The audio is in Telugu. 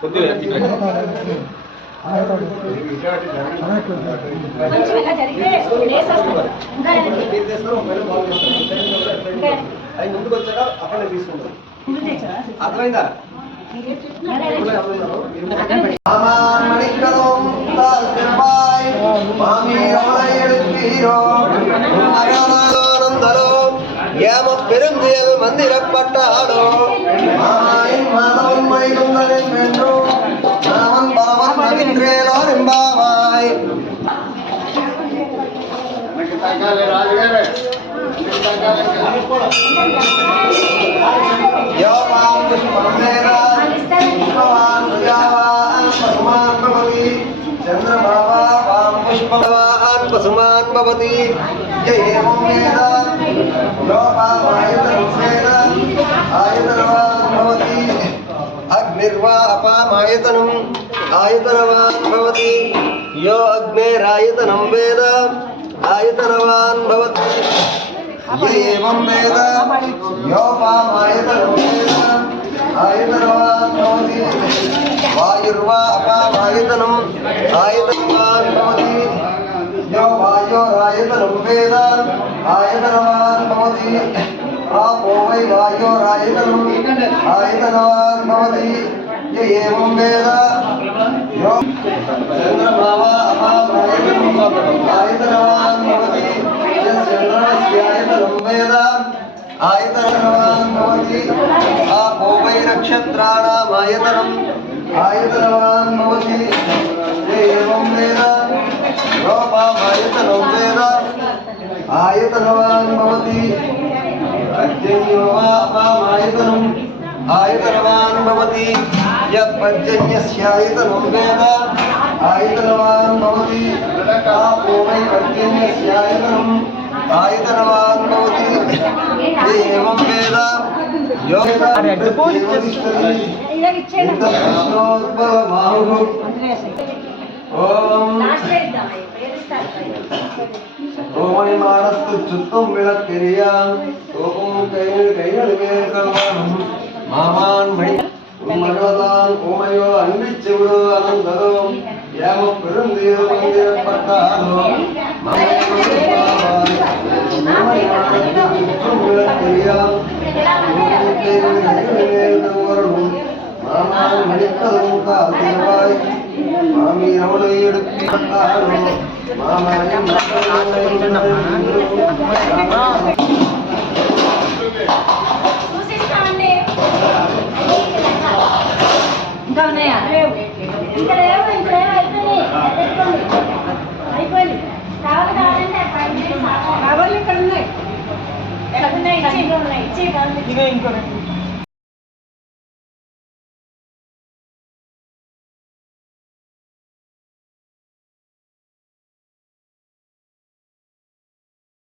కొంచెం ఇలా జరిగితే లేసి వస్తుంది. ఇంకా వెనక్కి. ఇంకా అది ముందుకు వచ్చాక అక్కడ తీసుకుంటాం ముందు తెచ్చావా? అర్థమైందా? ஏம பெருந்தியல் மந்திரப்பட்ட ஆடோ மனவும் மைகுந்தலில் வென்றோ அவன் பரவன் மகின்றேலோ நிம்பாவாய் யோ மாம் பரமேரா పుష్పవాన్ పశుమాన్ భవతి య ఏవం వేద లోపామాయతనం ఆయతనవాన్ భవతి అగ్నిర్వా అపామాయతనం ఆయతనవాన్ భవతి యో అగ్నేరాయతనం వేద ఆయతనవాన్ భవతి య ఏవం వేద యోపామాయతనం వేద ఆయతనవాన్ భవతి వాయుర్వా అపామాయతనం ఆయతనవాన్ భవతి యో వాయోరాయతనం వేద ఆయతనవాన్ భవతి ఆపో వై వాయోరాయతనం ఆయతనవాన్ భవతి య ఏవం వేద? యో చంద్రమావా అపామాయతనం ఆయతనవాన్ భవతి యస్యంద్రస్యాయతనం వేద? ఆయతనవాన్ భవతి ఆపో వై నక్షత్రాణామాయతనం ఆయతనవాన్ భవతి రూపామాయతనం వేద ఆయతనవాన్ భవతి పర్జన్యో వా అపామాయతనం ఆయతనవాన్ భవతి య పర్జన్యస్యాయతనం వేద ఆయతనవాన్ భవతి ఆపో వై పర్జన్యస్యాయతనం ఆయతనవాన్ భవతి య மானத்து சுத்தம் விளக்கெரியான் கோபம் கையில் கைகள் வேறுகளான் மாமான் மணி மகதான் உமையோ அன்பி செவிடோ அனந்ததோ ஏம பெருந்தீர மந்திரப்பட்டாலோ சுத்தம் விளக்கெரியான் கோபம் கையில் கைகள் வேறுகளும் மாமான் மணித்ததும் எடுத்து ఇంకా ఉన్నాయా ఇంకా లేవు ఇంకా లేవు అయిపోయినాయి అయిపోయింది కావాలి కావాలంటే కవర్లు ఇక్కడ ఉన్నాయి ఉన్నాయి ఇచ్చి ఇంకో